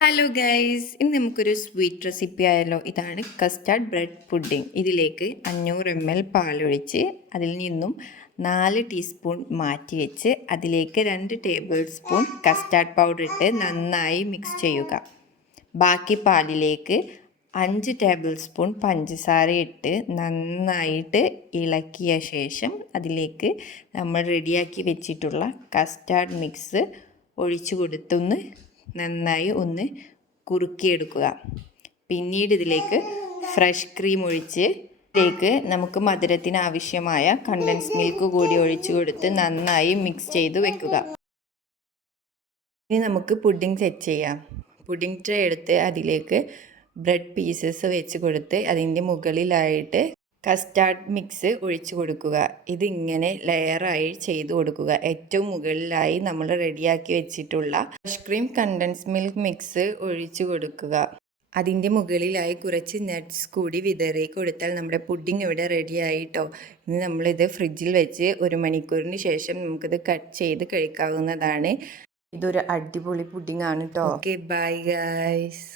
Hello guys, ഇന്ന് നമുക്കൊരു sweet recipe ആയാലോ. ഇതാണ് കസ്റ്റാർഡ് ബ്രെഡ് പുഡിംഗ്. ഇതിലേക്ക് 500 ml പാലൊഴിച്ച് അതിൽ നിന്നും 4 ടീസ്പൂൺ മാറ്റി വെച്ച് അതിലേക്ക് 2 ടേബിൾ സ്പൂൺ കസ്റ്റാർഡ് പൗഡർ ഇട്ട് നന്നായി മിക്സ് ചെയ്യുക. ബാക്കി പാലിലേക്ക് 5 ടേബിൾ സ്പൂൺ പഞ്ചസാര ഇട്ട് നന്നായിട്ട് ഇളക്കിയ ശേഷം അതിലേക്ക് നമ്മൾ റെഡിയാക്കി വെച്ചിട്ടുള്ള കസ്റ്റാർഡ് മിക്സ് ഒഴിച്ചു കൊടുത്തൊന്ന് നന്നായി ഒന്ന് കുറുക്കിയെടുക്കുക. പിന്നീട് ഇതിലേക്ക് ഫ്രഷ് ക്രീം ഒഴിച്ച് ഇതിലേക്ക് നമുക്ക് മധുരത്തിന് ആവശ്യമായ കണ്ടൻസ് മിൽക്ക് കൂടി ഒഴിച്ചു കൊടുത്ത് നന്നായി മിക്സ് ചെയ്ത് വെക്കുക. ഇനി നമുക്ക് പുഡിംഗ് സെറ്റ് ചെയ്യാം. പുഡിംഗ് ട്രേ എടുത്ത് അതിലേക്ക് ബ്രെഡ് പീസസ് വെച്ച് കൊടുത്ത് അതിൻ്റെ മുകളിലായിട്ട് കസ്റ്റാർഡ് മിക്സ് ഒഴിച്ചു കൊടുക്കുക. ഇതിങ്ങനെ ലെയറായി ചെയ്ത് കൊടുക്കുക. ഏറ്റവും മുകളിലായി നമ്മൾ റെഡിയാക്കി വെച്ചിട്ടുള്ള fresh cream condensed milk mix ഒഴിച്ചു കൊടുക്കുക. അതിൻ്റെ മുകളിലായി കുറച്ച് നട്ട്സ് കൂടി വിതറി കൊടുത്താൽ നമ്മുടെ പുഡിംഗ് ഇവിടെ റെഡി ആയിട്ടോ. ഇനി നമ്മളിത് ഫ്രിഡ്ജിൽ വെച്ച് 1 മണിക്കൂറിന് ശേഷം നമുക്കിത് കട്ട് ചെയ്ത് കഴിക്കാവുന്നതാണ്. ഇതൊരു അടിപൊളി പുഡിംഗ് ആണ് കേട്ടോ. Okay, bye guys.